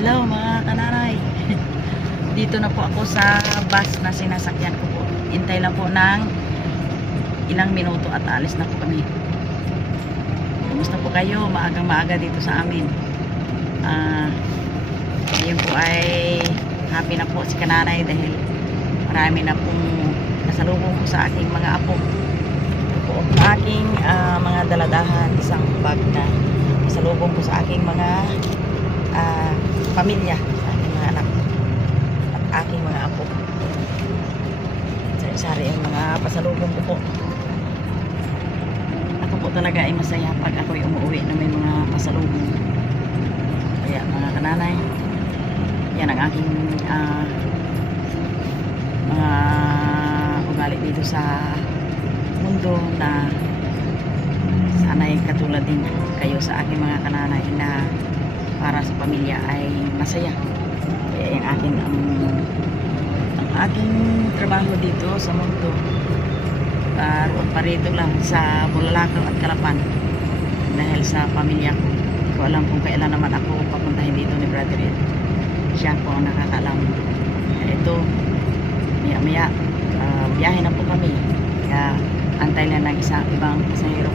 Hello mga kananay. Dito na po ako sa bus na sinasakyan ko po. Hintay lang po ng ilang minuto at alis na po kami. Kumusta po kayo? Maagang maaga dito sa amin. Ngayon po ay happy na po si kananay dahil marami na pong nasalubong ko sa aking mga apo. Ito po ang aking mga daladahan, isang bag na nasalubong ko sa aking mga pamilya, sa aking mga anak at aking mga apo. Sari-sari ang mga pasalubong ko po. Ako po talaga ay masaya pag ako'y umuwi na may mga pasalubong. Kaya mga kananay, yan ang aking mga ugali dito sa mundo, na sana'y katulad din kayo sa aking mga kananay na para sa pamilya ay masaya. Kaya yung ang aking trabaho dito sa mundo parito lang sa Bulalakaw at Calapan dahil sa pamilya ko. Hindi ko alam kung kailan naman ako papuntahin dito ni Brother Ed. Siya po ang nakakaalam. Kaya ito, maya biyahe na po kami. Kaya antay lang ng ibang pasahero.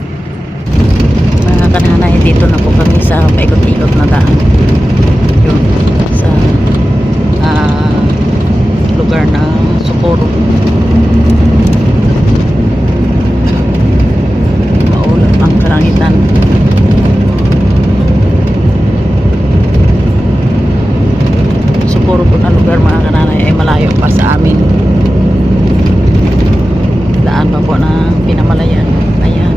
Mga kananay, dito na po kami sa paikot-ikot na daan. Yun, sa lugar na Socorro. Maulap ang kalangitan. Socorro po na lugar mga kananay ay malayo pa sa amin. Daan pa po ng Pinamalayan. Ayan.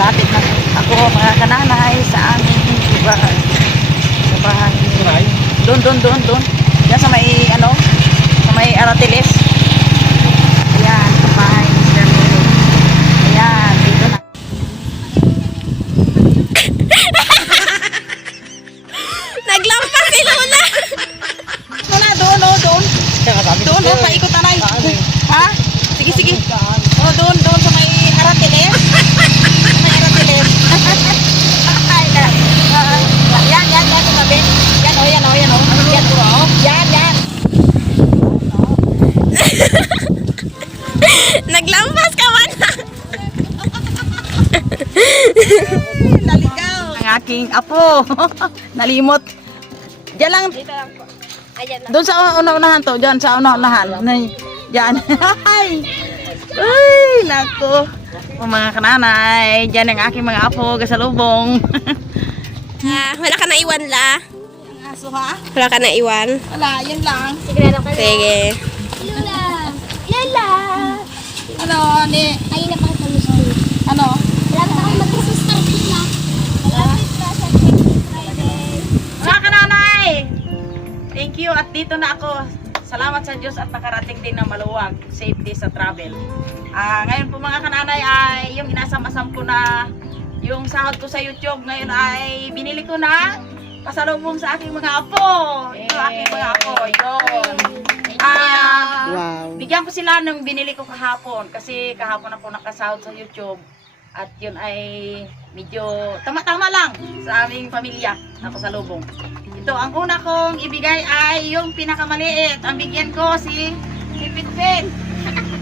Lapit na ako mga kananay sa aming lugar. Sa bahay. Doon. Yan sa may sa may Aratiles. Ayan, sa bahay ni Mr. Milo. Ayan, dito na. Naglampas si Lola. Wala, doon. Doon, paikot na. Ha? Sige. Doon sa may Aratiles. Yan, sabi. Yan. Yan. Naglampas ka man. Naligaw. Ang aking apo. Nalimot. Diyan lang. Dito lang po. Ayan na. Doon sa una-unahan to. Diyan sa una-unahan. Diyan. Ay, nako. Mga kananay, diyan ang aking mga apo kasalubong. Wala ka na iwan la. Ang aso ha? Wala ka na iwan. Wala, yun lang. Sige. Lola! Ayun na pang kamusta. Ano? Wala na kayo mag-start na. Mga kananay, thank you at dito na ako. Salamat sa Diyos at nakarating din ng maluwag. Safety sa travel. Ngayon po mga kananay ay yung inasam-asam ko na yung sahod ko sa YouTube. Ngayon ay binili ko na pasalubong sa aking mga apo. Ito aking mga apo. Yun. binigyan ko sila nung binili ko kahapon kasi kahapon ako nakasahod sa YouTube at yun ay medyo tama-tama lang sa aming pamilya ako sa lubong. Ito, ang una kong ibigay ay yung pinakamaliit. Ang bigyan ko si Pitpit.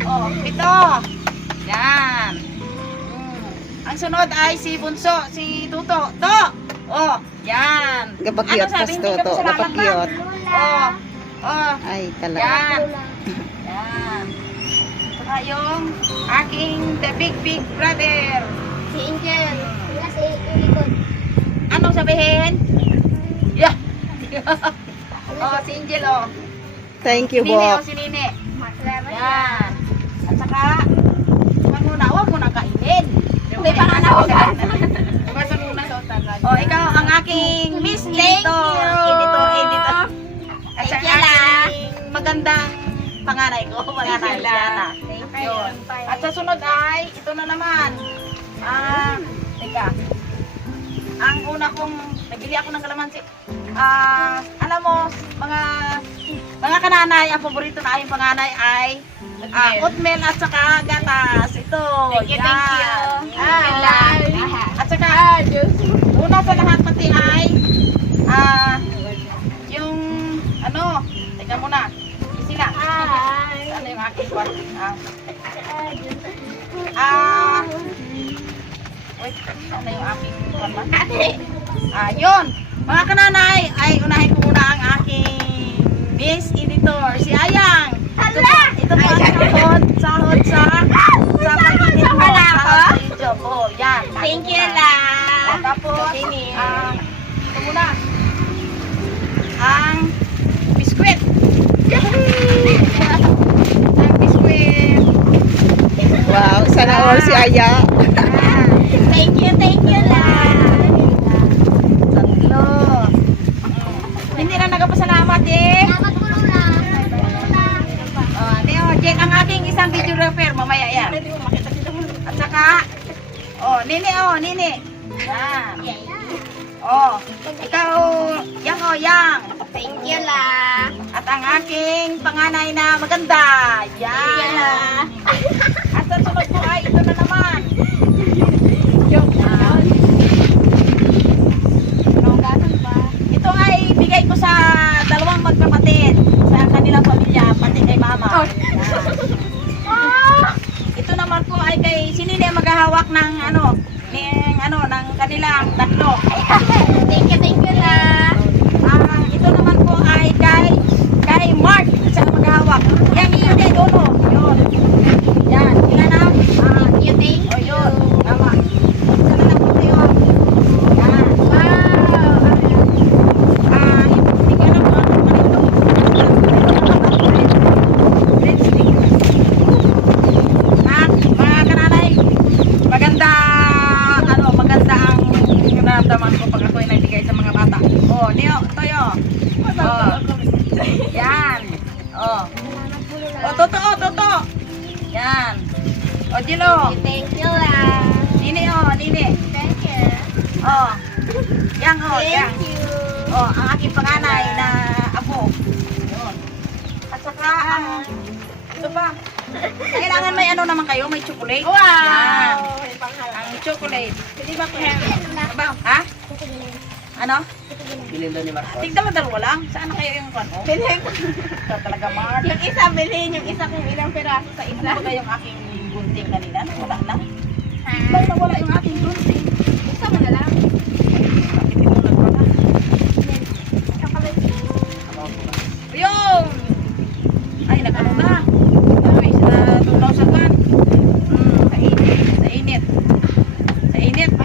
Oh, ito. Yan. Ang sunod ay si Bunso, si Tuto. To! Oh, yan. Gapakyot Ano sabi? pas Hindi ka to. pa salamat Gapakyot. Oh, oh. Ay, talaga. Yan. Yan. Saka yung aking the big brother. Si Angel. Wala si Likod. Anong sabihin? Yeah. Oh, si Angel, oh. Thank you, Nini, oh, Bok. si Nini. Salamat. Yan. At saka, huwag mo na kainin. Hindi pa nga nawagan. Oh, ikaw ang aking Miss Editor. Editor. At saka aking magandang panganay ko. Panganay siya. Yun. At sa sunod ay, ito na naman. Teka. Ang una kong, nabili ako ng kalamansi. Alam mo, mga kananay, ang paborito na aking panganay ay oatmeal at saka gatas. Ito. Thank you. At saka, una sa lahat pati ay, yung, teka muna, sila. Ano yung aking kwan? Wait, ano yung aking kwan man? Yun. Mga kananay, ay unahin ko muna ang aking Miss Editor, si Ayang. Ito po ang sahod sa pag-init mo sa YouTube. Oh, yan. Thank you, La. Tapos, ito muna. Ang biskwit. Ang biskwit. Wow, sana all si Aya. Thank you, La. Tatlo. Hindi na nagpasalamat eh. Salamat po, Lola. Neo, Jen, ang aking isang videographer, mamaya yan. At saka, Nini. Yan. Ikaw, yang. Thank you, La. At ang aking panganay na maganda. Yan. At sa sunod ko ay ito na naman. Ito ay bigay ko sa dalawang magkapatid sa kanilang pamilya, pati kay mama. Ito naman po ay kay sinili ang maghahawak ng ng kanilang tatlo. Thank you, La. Ito naman po ay kay Mark at saka maghahawak. Yan, hindi, dono. Yun. Yan, ilan na? You think? O, yun. Tama. Isa na lang po yun. Yan. Hindi ka na po. Mga kananay, maganda ang naramdaman ko pag ako'y nagbigay sa mga bata. Oh, Neo, Toyo. Oh. Yan. Oh. Oh, Toto. Yan. Oh, Jilo. Thank you, La. Nini. Thank you. Oh. Yang, yang. Thank you. Oh, ang aking panganay na apo. Yun. At saka, ito pa. Kailangan may naman kayo, may chocolate. Yan. Wow. Ang chocolate. Hindi ba po? Ha? Ano? Bilhin daw ni Marcos. Tignan mo dalawa lang. Saan na kayo yung kwan? Oh? Bilhin ko. Ito talaga, Mark. Yung isa, bilhin. Yung isa kung ilang piraso sa isa. Ano ba yung aking gunting kanina? Wala na. Ha? Biglang nawala yung aking gunting. Isa mo na lang. Bakit tinulad ko na? Yung! Ay, nag-ano na. Ay, natunaw sa kan. Sa init.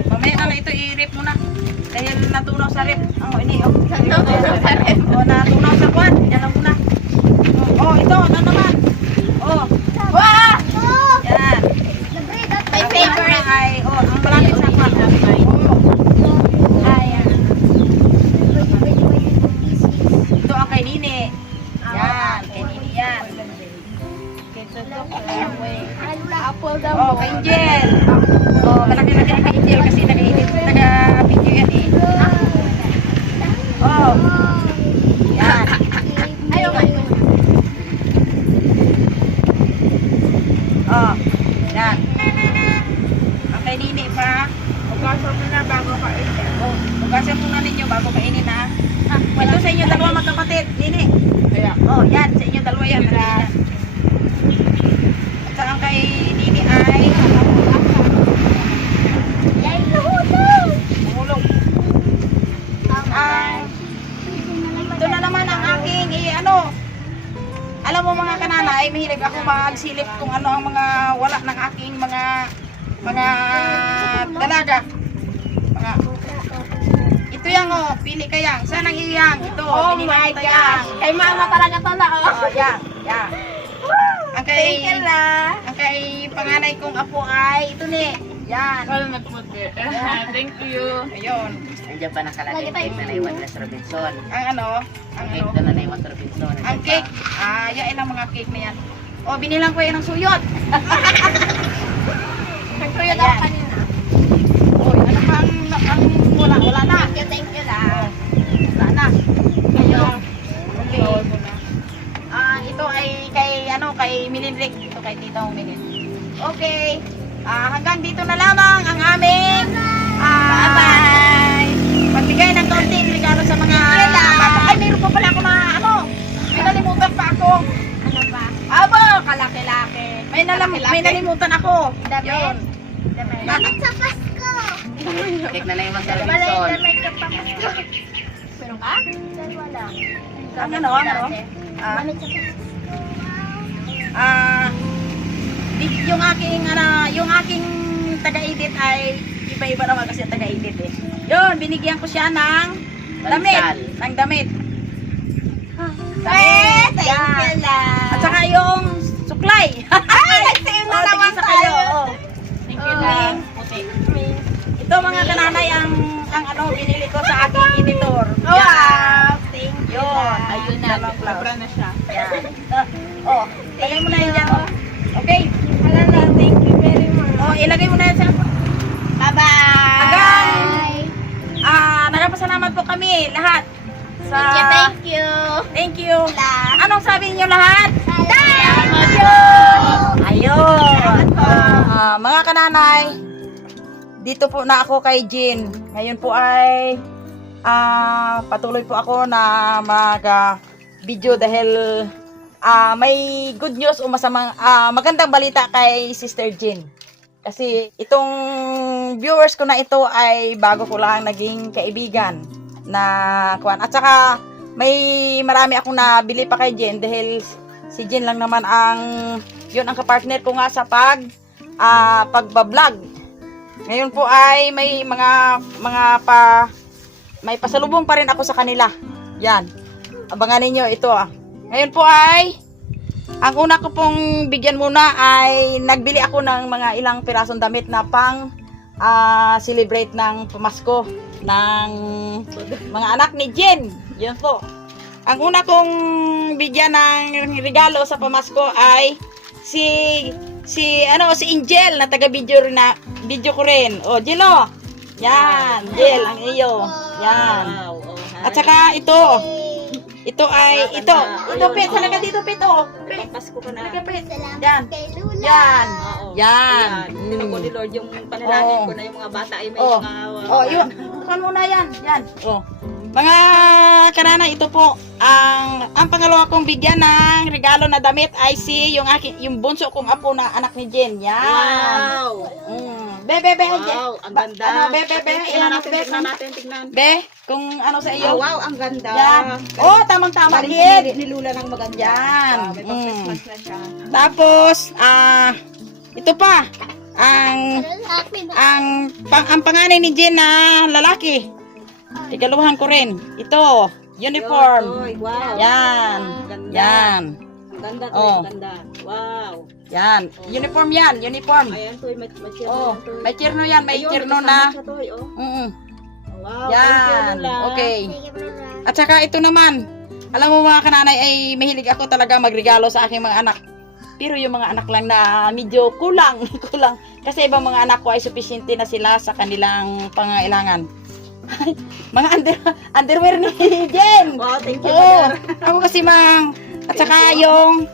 Mamaya na ito i-rip mo na. Dahil natunaw sa rip. Ini, oh. Natunaw sa rip. Oh, natunaw sa kwan. Diyan lang muna. Oh, ito, ano naman? Oh. Wow! Yan. My favorite. Ang malapit sa kwan. Oh. Ayan. Ito ang kay Nini. Yan, kay Nini yan. Apple daw. Oh, kay Angel. Oh, malaki-laki na kay Angel kasi taga-video yan eh. Oh. Yan. Ayaw nga. Oh, yan. Sa inyo dalawa yan. At saka kay Nini ay Yay, nahulog! tumulong. Ito na naman ang aking alam mo mga kananay, mahilig ako magsilip kung ano ang mga wala ng aking mga dalaga. Ito yang pili ka yang. Saan ang iyang? Ito, Oh pinili my kita gosh. yang. Kay mama talaga to na, oh. Oh, yan. Ang kay, Thank you, la. ang kay panganay kong apo ay ito ni. Yan. Thank you. Ayun. Nandiyan pa nakalagay ang cake na naiwan na sa Robinson. Ang Ang cake na naiwan sa Robinson. ang cake. Yan ang mga cake na yan. Oh, binilang ko yan ng suyot. Nagtuyo daw kanina. Oh, ano pa ang wala na. Thank you, la. Wala na. Ayun. Okay. Ito ay kay Milindrik. Ito kay Tita Milin. Okay. Hanggang dito na lamang ang aming bye-bye. Pagbigay ng konting regalo sa mga bata. Ay, mayroon pa pala ako na may nalimutan pa ako. Ano ba? Aba, Kalaki-laki. may nalimutan ako. Yun. Damit sa Pasko! Cake na naiwan sa Balay Robinson. damit sa Pasko. Meron ka? Dalawa lang. Ano? Damit sa Pasko. Yung aking taga-edit ay iba-iba naman kasi ang taga-edit eh. Yun, binigyan ko siya ng damit. Bansal. Ng damit. Thank Yan. you, la. At saka yung suklay. Ay, nag-sale na naman tigisa kayo. tayo. Oo. Thank you, la. Puti. Ito mga kananay ang binili ko sa aking editor. Oh, wow. Thank you, Yun. la. Ayun na. Sobra na siya. Yan. Oh, ilagay mo na yan dyan. Oh. Okay. Hala, la. Thank you very much. Oh, ilagay mo na yan sa Bye-bye. nagpapasalamat po kami lahat. Thank you. Thank you. La. Anong sabi niyo lahat? Thank you. Ayun. Mga kananay, dito po na ako kay Jean. Ngayon po ay patuloy po ako na mag-video dahil may good news o magandang balita kay Sister Jean. Kasi itong viewers ko na ito ay bago ko lang naging kaibigan na kuwan. At saka marami akong nabili pa kay Jen dahil si Jen lang naman yun ang kapartner ko nga sa pagbablog. Ngayon po ay may may pasalubong pa rin ako sa kanila. Yan. Abangan niyo ito. Ngayon po ay ang una ko pong bigyan muna ay nagbili ako ng mga ilang pirasong damit na pang celebrate ng pamasko ng mga anak ni Jen. Yun po. Ang una kong bigyan ng regalo sa pamasko ay si Angel na taga-video ko rin. O, Jelo. Yan, Jel ang iyo. Yan. At saka ito. Ito ay ito Pet, talaga dito Pet oh. Pet, Pasko ka na. Talaga Pet. Salamat Yan. kay Lula. Yan. Yan. Tinako ni Lord yung panalangin ko na yung mga bata ay may mga... yun. Kuhan muna yan. Yan. Oh. Mga kanana, ito po ang pangalawa kong bigyan ng regalo na damit ay yung bunso kong apo na anak ni Jen. Yan. Wow! Be. Wow, ang ganda. Ano, be. Tingnan natin. Be, kung ano sa iyo. Oh, wow, ang ganda. Yan. Oh, tamang-tama. Paling ni Lula ng maganda. Yan. Wow, may pang-Christmas na siya. Tapos, ito pa, ang panganay ni Jen na lalaki. Ikaluhan ko rin. Ito, uniform. Oy, wow. Yan. Ganda. Yan. Ang ganda to, Oh. ang ganda. Wow. Yan. Uniform yan, uniform. Ayan to, may cheer Oh, to. may tierno yan, may Ayun, tierno kasama na. siya to, oh. Wow, thank you, Yan. Lula. Okay. Sige, Lula. At saka ito naman, alam mo mga kananay ay mahilig ako talaga magregalo sa aking mga anak. Pero yung mga anak lang na medyo kulang. Kasi ibang mga anak ko ay sufficiente na sila sa kanilang pangailangan. Mga underwear ni Jen. Wow, thank you, Oo. Mother. Ako kasi at saka yung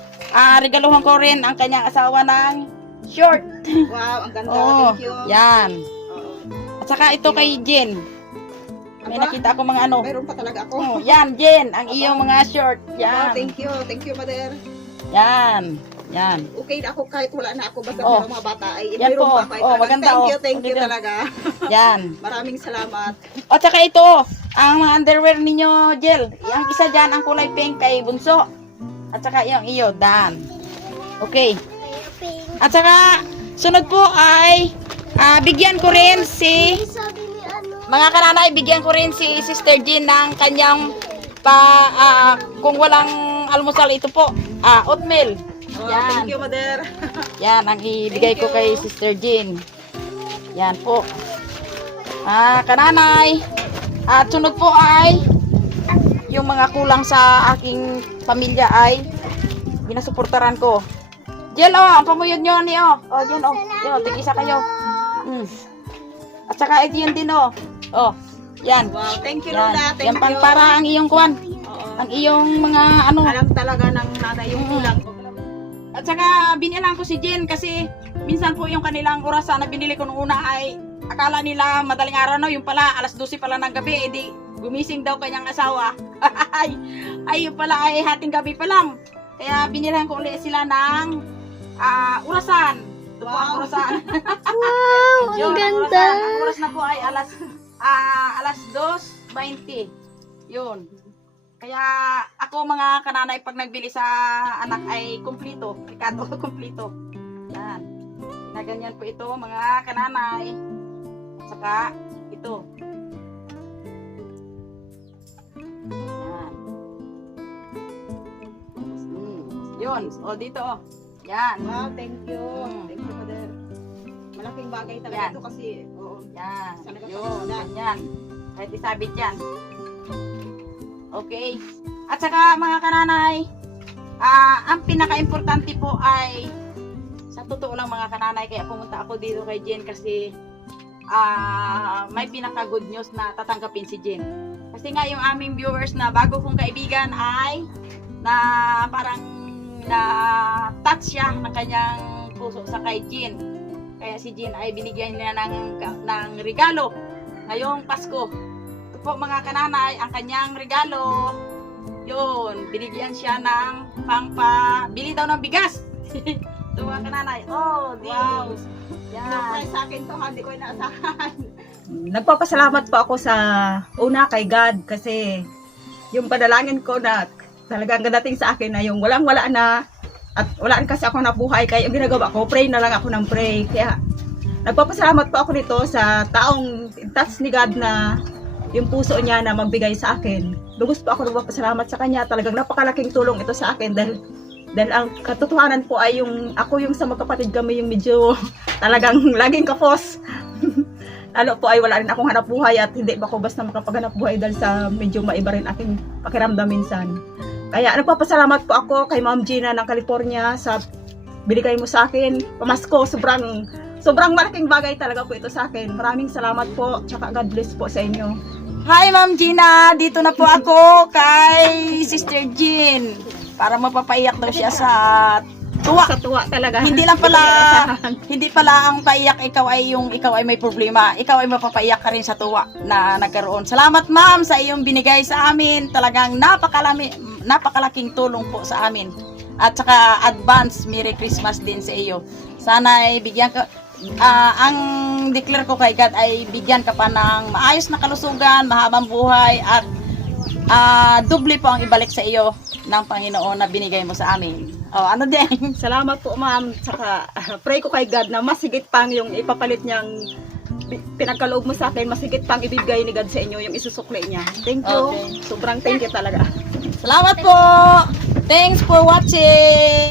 regaluhan ko rin ang kanyang asawa ng short. Wow, ang ganda. Oo. Thank you. Yan. Oo. At saka ito kay Jen. May nakita ako mga ano. Meron pa talaga ako. Oh, yan, Jen, ang iyong mga short. Yan. Yan. Thank you, mother. Yan. Yan. Okay na ako kahit wala na ako basta Oh. meron mga bata ay Yan mayroon po. pa kahit Oh, talaga. maganda, Thank you Maganda. talaga. Yan. Maraming salamat. At saka ito, ang mga underwear ninyo, Jel. Ang isa dyan, ang kulay pink kay Bunso. At saka yung iyo, Dan. Okay. At saka, sunod po ay, bigyan ko rin si, Sabi ni ano. mga kananay, bigyan ko rin si Sister Jean ng kanyang, kung walang almusal, ito po, oatmeal. Oh, Yan. thank you, mother. Yan, ang ibigay ko kay Sister Jean. Yan po. Kananay. At sunod po ay yung mga kulang sa aking pamilya ay binasuportaran ko. Jel, ang pamuyod nyo ni yan, Yan, tig-isa kayo. At saka ito yun din, yan. Wow, thank you, Yan, Lola. Thank yan you. para ang iyong kuwan. Oo. Ang iyong mga ano. Alam talaga ng nanay yung kulang ko. At saka binilang ko si Jen kasi minsan po yung kanilang orasan na binili ko nung una ay akala nila madaling araw na, yung pala alas 12 pala ng gabi, edi gumising daw kanyang asawa. ay yung pala ay hating gabi pa lang. Kaya binilang ko ulit sila ng orasan. Ito po ang Wow. orasan. Wow, Yun, ang ang ganda. orasan. Ang oras na po ay alas 2:20. Yun. Kaya ako mga kananay pag nagbili sa anak ay kumplito. Ricado kumplito. Yan. Ginaganyan po ito mga kananay. Saka ito. Yan. Yun. O dito. Yan. Wow, thank you. Mm. Thank you, mother. Malaking bagay talaga Yan. ito kasi, oo. Yan. Sana Yun. ka Yan. Kahit isabit yan. Okay. At saka mga kananay, ang pinaka-importante po ay, sa totoo lang mga kananay, kaya pumunta ako dito kay Jen kasi may pinaka-good news na tatanggapin si Jen. Kasi nga yung aming viewers na bago kong kaibigan ay na parang na touch siya ng kanyang puso sa kay Jen. Kaya si Jen ay binigyan niya ng regalo ngayong Pasko. Ito po mga kananay, ang kanyang regalo, yun, binigyan siya ng bili daw ng bigas. Ito mga kananay, Wow. yan. Surprise sa akin to, hindi ko inaasahan. Nagpapasalamat po ako sa una kay God kasi yung panalangin ko na talagang gadating sa akin na yung walang-wala na at wala kasi ako nabuhay kaya yung ginagawa ko, pray na lang ako ng pray. Kaya nagpapasalamat po ako nito sa taong touch ni God na yung puso niya na magbigay sa akin. Lubos po ako nagpapasalamat sa kanya. Talagang napakalaking tulong ito sa akin dahil ang katotohanan po ay ako yung sa magkapatid kami yung medyo talagang laging kapos. Lalo po ay wala rin akong hanap buhay at hindi ba ako basta makapaghanap buhay dahil sa medyo maiba rin aking pakiramdam minsan. Kaya nagpapasalamat po ako kay Ma'am Gina ng California sa binigay mo sa akin. Pamasko, sobrang malaking bagay talaga po ito sa akin. Maraming salamat po. Tsaka God bless po sa inyo. Hi Ma'am Gina, dito na po ako kay Sister Jean para mapapaiyak daw siya sa tuwa. Sa tuwa talaga. Hindi pala ang paiyak ikaw ay may problema. Ikaw ay mapapaiyak ka rin sa tuwa na nagkaroon. Salamat ma'am sa iyong binigay sa amin. Talagang napakalaking tulong po sa amin. At saka advance Merry Christmas din sa iyo. Sana ay bigyan ka ang declare ko kay God ay bigyan ka pa ng maayos na kalusugan, mahabang buhay at doble po ang ibalik sa iyo ng Panginoon na binigay mo sa amin. Ano din? Salamat po ma'am. Tsaka pray ko kay God na mas higit pang yung ipapalit niyang pinagkaloob mo sa akin, mas higit pang ibigay ni God sa inyo yung isusukli niya. Thank you. Okay. Sobrang thank you talaga. Salamat po. Thanks for watching.